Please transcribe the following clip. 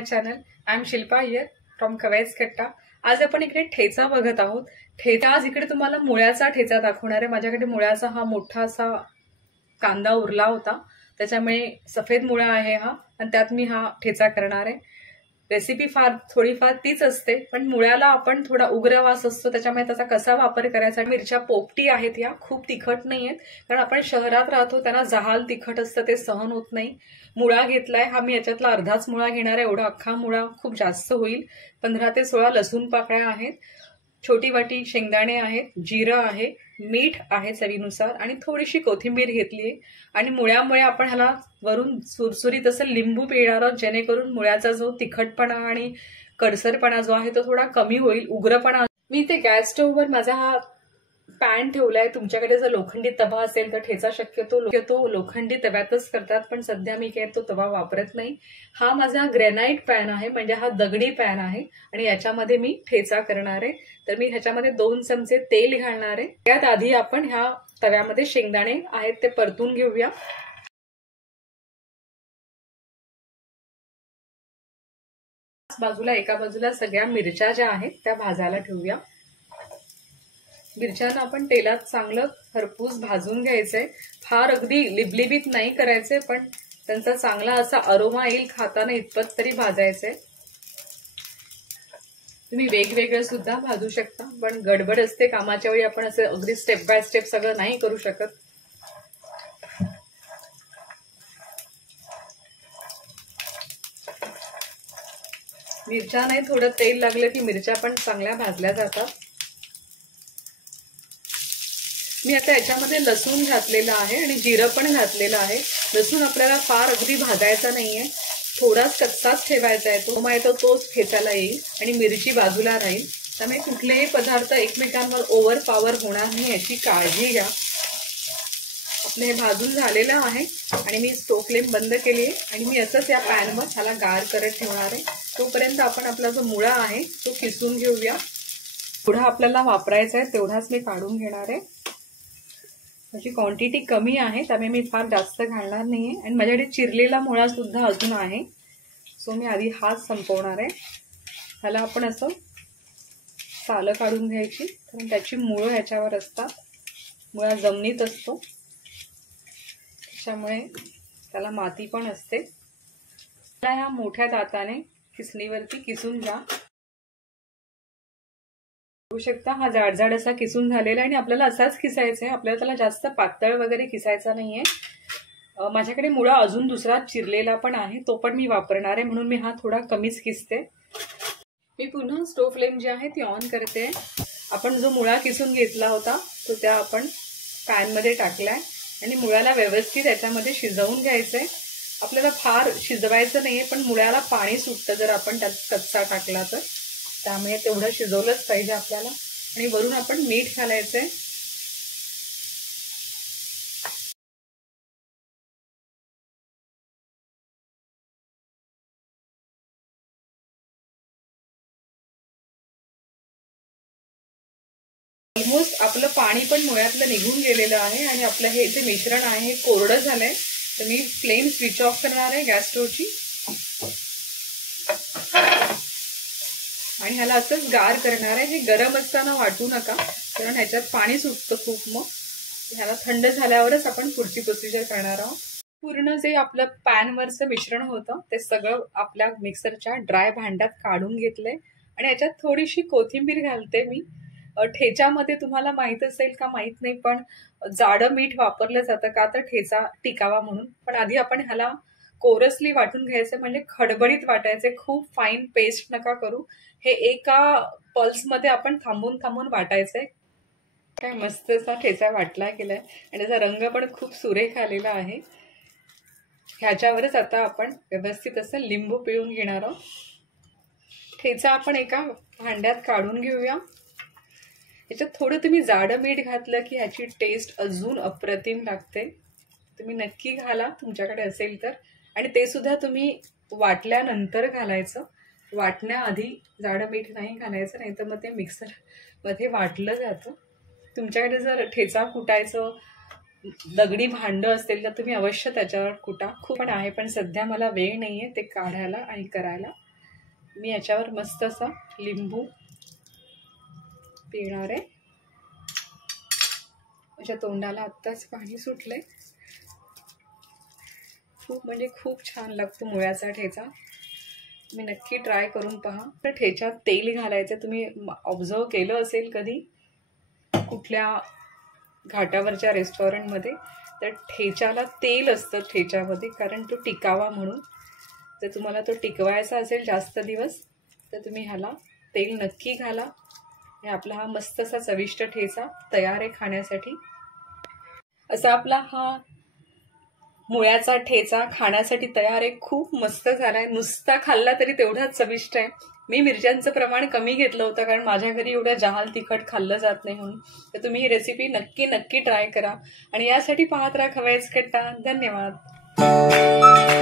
My channel. I am Shilpa Iyer from कवैस कट्टा. आज आपण इकडे ठेचा बघत आहोत. ठेचा आज इकडे तुम्हाला मुळ्याचा ठेचा दाखवणार आहे. माझ्याकडे मुळ्याचा हा मोठा असा कांदा उरला होता, त्याच्यामुळे सफेद मुळा आहे हा, आणि त्यात मी हा ठेचा करणार आहे. रेसिपी थोडीफार तीच असते, पण मुळ्याला आपण थोडा उग्र वास असतो, त्याच्यामुळे त्याचा कसा वापर करायचा. मिरच्या पोपटी आहेत, या खूप तिखट नाही आहेत, कारण आपण शहरात राहतो, त्यांना जहाल तिखट असतं, ते सहन होत नाही. मुळा घेतलाय हा मी, याच्यातला अर्धाच मुळा घेणार आहे. एवढा अख्खा मुळा खूप जास्त होईल. 15 ते 16 लसूण पाकळ्या आहेत, छोटी वाटी शेंगदाणे आहेत, जिरं आहे, मीठ आहे चवीनुसार, आणि थोडीशी कोथिंबीर घेतली आहे. आणि मुळ्यामुळे आपण ह्याला वरून सुरसुरीत असं लिंबू पिळणार आहोत, जेणेकरून मुळ्याचा जो तिखटपणा आणि कडसरपणा जो आहे तो थोडा कमी होईल, उग्रपणा. मी ते गॅस स्टोव्हवर माझा हा पॅन ठेवलाय. तुमच्याकडे जर लोखंडी तवा असेल तर ठेचा शक्यतो लोखंडी तव्यातच करतात, पण सध्या मी काय तो तवा वापरत नाही. हा माझा ग्रेनाइट पॅन आहे, म्हणजे हा दगडी पॅन आहे, आणि याच्यामध्ये मी ठेचा करणार आहे. तर मी ह्याच्यामध्ये 2 चमचे तेल घालणार आहे. त्यात आधी आपण ह्या तव्यामध्ये शेंगदाणे आहेत ते परतून घेऊया. एका बाजूला सगळ्या मिरच्या ज्या आहेत त्या भाजायला ठेवूया. मिरच्यांना आपण तेलात चांगलं खरपूस भाजून घ्यायचंय. फार अगदी लिबलिबीत नाही करायचंय, पण त्यांचा चांगला असा अरोमा येईल खाताना इतपत तरी भाजायचंय. तुम्ही वेगवेगळं सुद्धा भाजू शकता, पण गडबड असते कामाच्या वेळी, आपण असं अगदी स्टेप बाय स्टेप सगळं नाही करू शकत. मिरच्या नाही, थोडं तेल लागलं की मिरच्या पण चांगल्या भाजल्या जातात. मी आता याच्यामध्ये लसूण घातलेला आहे आणि जिरं पण घातलेलं आहे. लसूण आपल्याला फार अगदी भाजायचा नाहीये, थोडाच कच्चाच ठेवायचा आहे. तो माहिती तोच ठेचायला येईल आणि मिरची बाजूला राहील. त्यामुळे कुठलेही पदार्थ एकमेकांवर ओव्हर पॉवर होणार नाही याची काळजी घ्या. आपलं हे भाजून झालेलं आहे आणि मी स्टोव्ह फ्लेम बंद केली आहे, आणि मी असंच या पॅनवर ह्याला गार करत ठेवणार आहे. तोपर्यंत आपण आपला जो मुळा आहे तो किसून घेऊया. जेवढा आपल्याला वापरायचा आहे तेवढाच मी काढून घेणार आहे. त्याची क्वांटिटी कमी आहे, त्यामुळे मी फार जास्त घालणार नाहीये. आणि माझ्याकडे चिरलेला मुळा सुद्धा अजून आहे, सो मी आधी हाच संपवणार आहे. ह्याला आपण असं सालं काढून घ्यायची, कारण त्याची मुळं ह्याच्यावर असतात. मुळा जमिनीत असतो, त्याच्यामुळे त्याला माती पण असते. त्याला ह्या मोठ्या दाताने किसणीवरती किसून घ्या. बघू शकता हा जाडजाड असा किसून झालेला आहे, आणि आपल्याला असाच किसायचा आहे. आपल्याला त्याला जास्त पातळ वगैरे किसायचा नाहीये. माझ्याकडे मुळा अजून दुसरा चिरलेला पण आहे, तो पण मी वापरणार आहे, म्हणून मी हा थोडा कमीच किसते. मी पुन्हा स्टोव्ह फ्लेम जी आहे ती ऑन करते. आपण जो मुळा किसून घेतला होता तो त्या आपण पॅनमध्ये टाकलाय, आणि मुळ्याला व्यवस्थित याच्यामध्ये शिजवून घ्यायचंय. आपल्याला फार शिजवायचं नाहीये, पण मुळ्याला पाणी सुटतं जर आपण त्यात कच्चा टाकला तर, त्यामुळे तेवढं शिजवलंच पाहिजे आपल्याला. आणि वरून आपण मीठ घालायचंय. ऑलमोस्ट आपलं पाणी पण मुळ्यातलं निघून गेलेलं आहे, आणि आपलं हे जे मिश्रण आहे हे कोरडं झालंय. तर मी फ्लेम स्विच ऑफ करणार आहे गॅस स्टोव्हची, आणि ह्याला असंच गार करणार आहे. हे गरम असताना वाटू नका, कारण ह्याच्यात पाणी सुटतं खूप. मग ह्याला थंड झाल्यावरच आपण पुढची प्रोसिजर करणार आहोत. पूर्ण जे आपलं पॅनवरचं मिश्रण होतं ते सगळं आपल्या मिक्सरच्या ड्राय भांड्यात काढून घेतलंय, आणि याच्यात थोडीशी कोथिंबीर घालते मी. ठेच्यामध्ये तुम्हाला माहित असेल का माहित नाही, पण जाडं मीठ वापरलं जातं, का तर ठेचा टिकावा म्हणून. पण आधी आपण ह्याला कोरसली वाटून घ्यायचं, म्हणजे खडबडीत वाटायचे, खूप फाईन पेस्ट नका करू. हे एका पल्समध्ये आपण थांबून थांबून वाटायचंय. काय मस्त असा ठेचा वाटला गेलाय, आणि त्याचा रंग पण खूप सुरेख आलेला आहे. ह्याच्यावरच आता आपण व्यवस्थित असं लिंबू पिळून घेणार आहोत. ठेचा आपण एका भांड्यात काढून घेऊया. याच्यात थोडं तुम्ही जाडं मीठ घातलं की ह्याची टेस्ट अजून अप्रतिम लागते. तुम्ही नक्की घाला तुमच्याकडे असेल तर, आणि ते सुद्धा तुम्ही वाटल्यानंतर घालायचं. वाटण्याआधी जाडं मीठ नाही घालायचं, नाही तर मग ते मिक्सरमध्ये वाटलं जातं. तुमच्याकडे जर ठेचा कुटायचं दगडी भांडं असेल तर तुम्ही अवश्य त्याच्यावर कुटा. खूप पण आहे, पण सध्या मला वेळ नाहीये ते काढायला आणि करायला. मी याच्यावर मस्त असा लिंबू पिळणार आहे. माझ्या तोंडाला आत्ताच पाणी सुटलंय. खूप म्हणजे खूप छान लागतो मुळ्याचा ठेचा. मी नक्की ट्राय करून पहा. तर ठेच्यात तेल घालायचं. तुम्ही ऑब्झर्व केलं असेल कधी कुठल्या घाटावरच्या रेस्टॉरंटमध्ये, तर ठेच्याला तेल असतं ठेच्यामध्ये, कारण तो टिकावा म्हणून. जर तुम्हाला तो टिकवायचा असेल जास्त दिवस तर तुम्ही ह्याला तेल नक्की घाला. आणि आपला हा मस्त असा चविष्ट ठेचा तयार आहे खाण्यासाठी. असा आपला हा मुळ्याचा ठेचा खाण्यासाठी तयार आहे. खूप मस्त झालाय. नुसता खाल्ला तरी तेवढाच चविष्ट आहे. मी मिरच्यांचं प्रमाण कमी घेतलं होतं कारण माझ्या घरी एवढं जहाल तिखट खाल्लं जात नाही म्हणून. तर तुम्ही ही रेसिपी नक्की ट्राय करा आणि यासाठी पाहत राहा खवय्ये कट्टा. धन्यवाद.